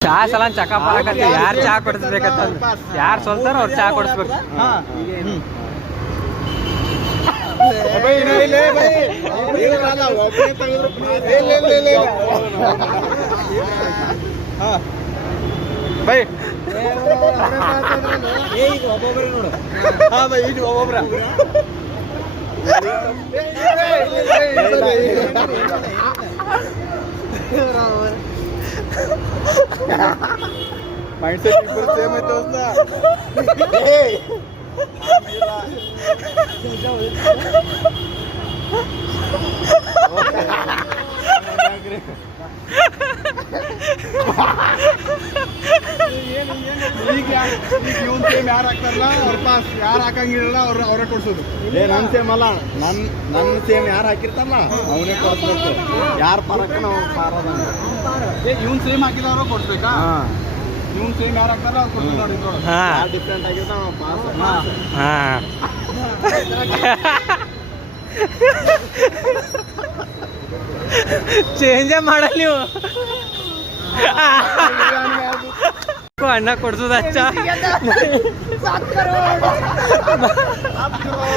ಚಾ ಸಲ ಚಕ ಮಾಡಕತ್ತಿ ಯಾರು ಚಾ ಕೊಡಿಸ್ಬೇಕಂತ ಯಾರು ಸೋಲ್ತಾರ ಅವ್ರು ಚಾ ಕೊಡಿಸ್ಬೇಕು. ಬೈ ನೋಡು ಒಬ್ಬೊಬ್ರ ಮೈಂಡ್ ಸೆಟ್ ಇಬ್ಬರು ಸೇಮ್ ಐತೆ ಈಗ ಇವನ್ ಸೇಮ್ ಯಾರು ಹಾಕ್ತಾರಲ್ಲ ಅವ್ರ ಪಾಸ್, ಯಾರು ಹಾಕಂಗಿರಲ್ಲ ಅವ್ರೇ ಕೊಡ್ಸೋದು. ನನ್ ಸೇಮ್ ಅಲ್ಲ, ನನ್ನ ಸೇಮ್ ಯಾರು ಹಾಕಿರ್ತಾರಲ್ಲ ಅವನೇ ಕೊಡ್ಸ್ಬೇಕು. ಯಾರು ಪಾರಕ್ಕ ನಾವು ಪಾರೋದಂಗ. ಇವನ್ ಸೇಮ್ ಹಾಕಿದವ್ರು ಕೊಡ್ಬೇಕಾ? ಇವನ್ ಸೇಮ್ ಯಾರು ಹಾಕ್ತಾರ ಅವ್ರು ಕೊಡ್ಬೇಕು ನೋಡಿ. Different ಆಗಿರ್ತ pass. ಚೇಂಜೇ ಮಾಡಲ್ಲ ನೀವು. ಅಣ್ಣ ಕೊಡ್ಸೋದು ಹಚ್ಚ